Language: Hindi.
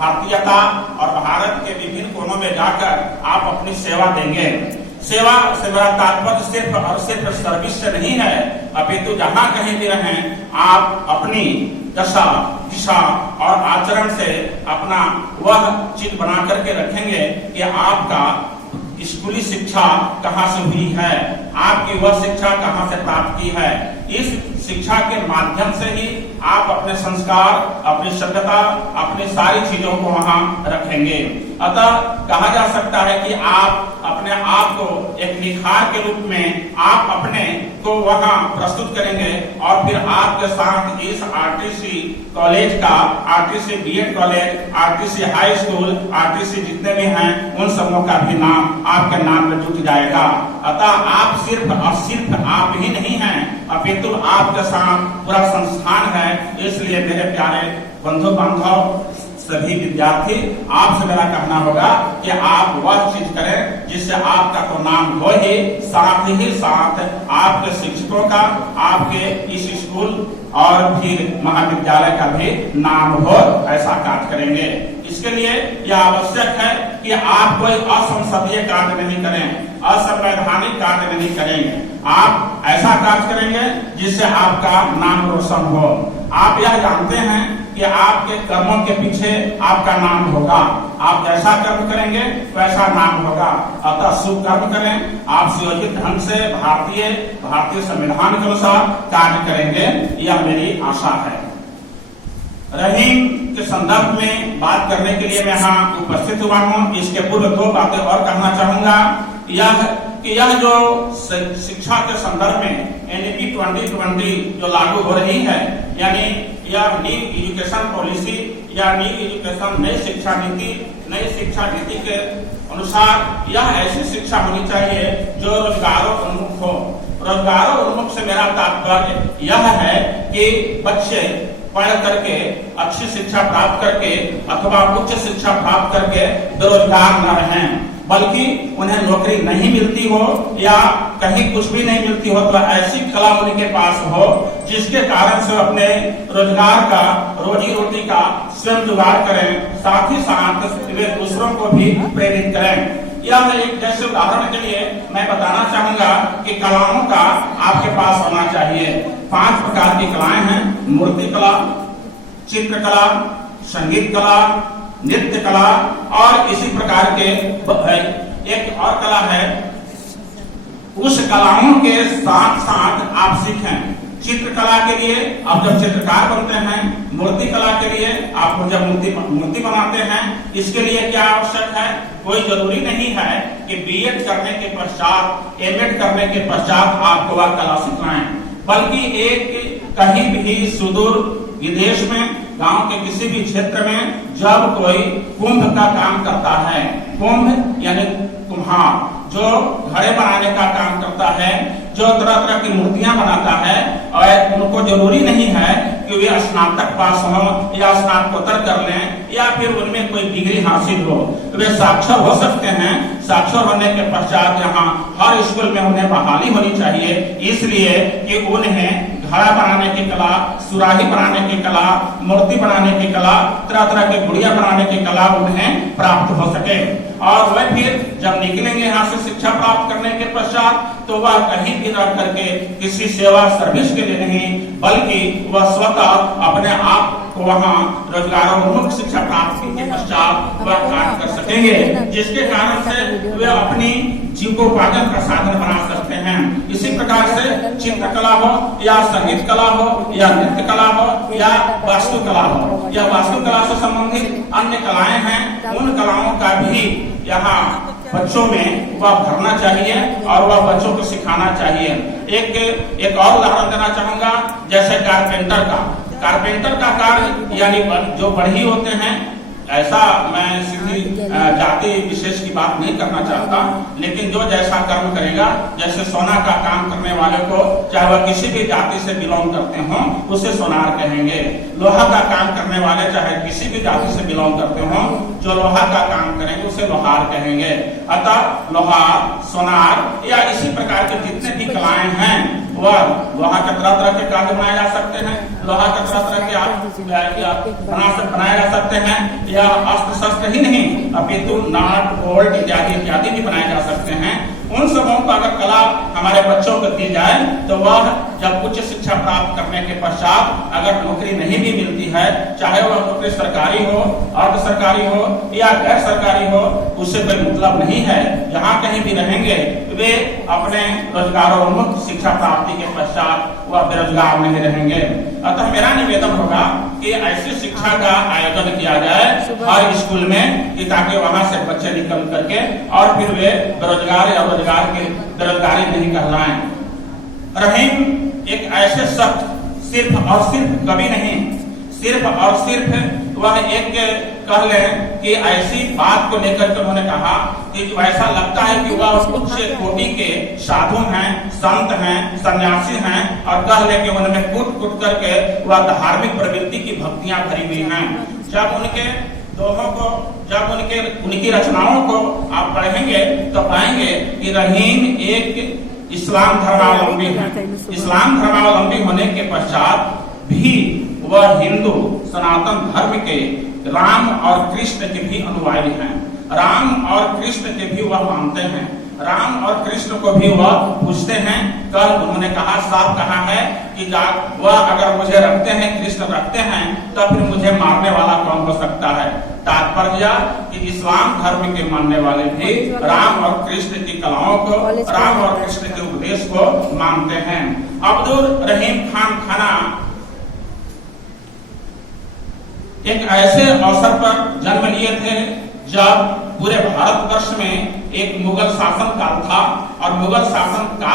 भारतीयता और भारत के विभिन्न कोनों में जाकर आप अपनी सेवा देंगे। सेवा से मेरा तात्पर्य सिर्फ और सिर्फ सर्विस से नहीं है, अपितु जहां कहीं भी रहें आप अपनी दशा दिशा और आचरण से अपना वह चीज बना करके रखेंगे कि आपका स्कूली शिक्षा कहाँ से हुई है, आपकी वह शिक्षा कहाँ से प्राप्त की है। इस शिक्षा के माध्यम से ही आप अपने संस्कार, अपनी सभ्यता, अपनी सारी चीजों को वहां रखेंगे। अतः कहा जा सकता है कि आप अपने आप को एक निखार के रूप में आप अपने को वहां प्रस्तुत करेंगे और फिर आपके साथ इस आरटीसी कॉलेज का, RTC B Ed college, RTC high school, RTC जितने भी हैं उन सबों का भी नाम आपके नाम में जुट जाएगा। अतः आप सिर्फ और सिर्फ आप ही नहीं हैं, अपितु आपके साथ पूरा संस्थान है। इसलिए मेरे प्यारे बंधु बांधव सभी विद्यार्थी, आपसे मेरा कहना होगा कि आप वह चीज करें जिससे आपका तो नाम हो ही साथ आपके शिक्षकों का, आपके इस स्कूल और फिर महाविद्यालय का भी नाम हो, ऐसा कार्य करेंगे। इसके लिए यह आवश्यक है कि आप कोई असंसदीय कार्य नहीं करें, असंवैधानिक कार्य नहीं करेंगे। आप ऐसा कार्य करेंगे जिससे आपका नाम रोशन हो। आप यह जानते हैं कि आपके कर्मों के पीछे आपका नाम होगा। आप जैसा कर्म करेंगे वैसा नाम होगा। अतः शुभ कर्म करें, आप सुयोजित ढंग से भारतीय संविधान के अनुसार कार्य करेंगे, यह मेरी आशा है। रहीम के संदर्भ में बात करने के लिए मैं यहाँ उपस्थित हुआ हूँ। इसके पूर्व दो बातें और कहना चाहूंगा। यह जो शिक्षा के संदर्भ में एनईपी 2020 जो लागू हो रही है, यानी यह न्यू एजुकेशन पॉलिसी या न्यू एजुकेशन नई शिक्षा नीति के अनुसार यह ऐसी शिक्षा होनी चाहिए जो रोजगारोन्मुख हो। रोजगारोन्मुख से मेरा तात्पर्य यह है कि बच्चे पढ़ करके अच्छी शिक्षा प्राप्त करके अथवा उच्च शिक्षा प्राप्त करके बेरोजगार न रहें, बल्कि उन्हें नौकरी नहीं मिलती हो या कहीं कुछ भी नहीं मिलती हो तो ऐसी कला उनके पास हो जिसके कारण से अपने रोजगार का, रोजी रोटी का स्वयं जुगाड़ करें, साथ ही साथ वे दूसरों को भी प्रेरित करें। यह एक जैसे उदाहरण के लिए मैं बताना चाहूंगा कि कलाओं का आपके पास होना चाहिए। 5 प्रकार की कलाएं हैं: मूर्ति कला, चित्रकला, संगीत कला, नृत्य कला और इसी प्रकार के एक और कला है। उस कलाओं के साथ साथ आप सीखें। चित्रकला के लिए आप जब चित्रकार बनते हैं, मूर्ति कला के लिए आप जब मूर्ति बनाते हैं, इसके लिए क्या आवश्यक है? कोई जरूरी नहीं है कि बीएड करने के पश्चात, एमएड करने के पश्चात आपको वह कला सिखाएं, बल्कि एक कहीं भी सुदूर विदेश में, गांव के किसी भी क्षेत्र में जब कोई कुंभ का काम करता है, कुंभ यानी कुम्हार जो घड़े बनाने का काम करता है, जो तरह तरह की मूर्तियां बनाता है, और उनको जरूरी नहीं है कि वे स्नातक पास हो या स्नातकोत्तर कर लें या फिर उनमें कोई डिग्री हासिल हो, वे साक्षर हो सकते हैं। साक्षर होने के पश्चात यहाँ हर स्कूल में उन्हें बहाली होनी चाहिए, इसलिए कि उन्हें घड़ा बनाने की कला, सुराही बनाने की कला, मूर्ति बनाने की कला, तरह तरह के गुड़िया बनाने की कला उन्हें प्राप्त हो सके। और वह फिर जब निकलेंगे यहाँ से शिक्षा प्राप्त करने के पश्चात तो वह कहीं भी रह करके किसी सेवा सर्विस के लिए नहीं, बल्कि वह स्वतः अपने आप को वहाँ रोजगारोन्मुख शिक्षा प्राप्ति के पश्चात वह कार्य कर सकेंगे, जिसके कारण से वे अपनी जीविकोपार्जन का साधन बना सकते हैं। इसी प्रकार से चित्रकला हो या संगीत कला हो या नृत्य कला हो या वास्तुकला हो या वास्तुकला से संबंधित अन्य कलाएं हैं, उन कलाओं का भी यहाँ बच्चों में वह भरना चाहिए और वह बच्चों को सिखाना चाहिए। एक और उदाहरण देना चाहूंगा, जैसे कारपेंटर का कार्य यानी जो बढ़ई होते हैं, ऐसा मैं सीधी जाति विशेष की बात नहीं करना चाहता, लेकिन जो जैसा कर्म करेगा, जैसे सोना का काम करने वाले को चाहे वह किसी भी जाति से बिलोंग करते हों उसे सोनार कहेंगे। लोहा का काम करने वाले चाहे किसी भी जाति से बिलोंग करते हों, जो लोहा का काम करेंगे उसे लोहार कहेंगे। अतः लोहार, सोनार या इसी प्रकार के जितने भी कलाएं हैं वह लोहा के तरह तरह के कार्य बनाए जा सकते हैं, लोहा के तरह तरह के बनाए जा सकते हैं, या अस्त्र शस्त्र ही नहीं अपितु नाट बोल्ट इत्यादि इत्यादि भी बनाए जा सकते हैं। उन सबों का अगर कला हमारे बच्चों को दी जाए तो वह जब उच्च शिक्षा प्राप्त करने के पश्चात अगर नौकरी नहीं भी मिलती है, चाहे वह नौकरी सरकारी हो, अर्ध सरकारी हो या गैर सरकारी हो, उससे कोई मतलब नहीं है। जहाँ कहीं भी रहेंगे वे अपने रोजगारोन्मुख शिक्षा प्राप्ति के पश्चात वह बेरोजगार नहीं रहेंगे। अतः मेरा निवेदन होगा कि ऐसी शिक्षा का आयोजन किया जाए हर स्कूल में, कि ताकि वहां से बच्चे निकल करके और फिर वे बेरोजगार या बेरोजगारी नहीं कहलाएं। रहीम एक ऐसे शब्द सिर्फ और सिर्फ कवि नहीं, सिर्फ और सिर्फ वह एक कह लें कि ऐसी बात को लेकर के उन्होंने कहा कि ऐसा लगता है कि वह उच्च कोटि के साधु हैं, संत हैं, सन्यासी हैं, और कह ले कि उनमें कूट कूट करके वह धार्मिक प्रवृत्ति की भक्तियां भरी हुई हैं। जब उनके दोहों को, जब उनकी रचनाओं को आप पढ़ेंगे तो पाएंगे कि रहीम एक इस्लाम धर्मावलंबी है। इस्लाम धर्मावलंबी होने के पश्चात भी वह हिंदू सनातन धर्म के राम और कृष्ण के भी अनुयायी हैं। राम और कृष्ण के भी वह मानते हैं, राम और कृष्ण को भी वह पूछते हैं। कल उन्होंने कहा, साफ कहा है कि वह अगर मुझे रखते हैं, कृष्ण रखते हैं, तो फिर मुझे मारने वाला कौन हो सकता है। तात्पर्य कि इस्लाम धर्म के मानने वाले भी राम और कृष्ण की कलाओं को, राम और कृष्ण के उपदेश को मानते हैं। अब्दुल रहीम खान खाना एक ऐसे अवसर पर जन्म लिए थे जब पूरे भारतवर्ष में एक मुगल शासन काल था, और मुगल शासन काल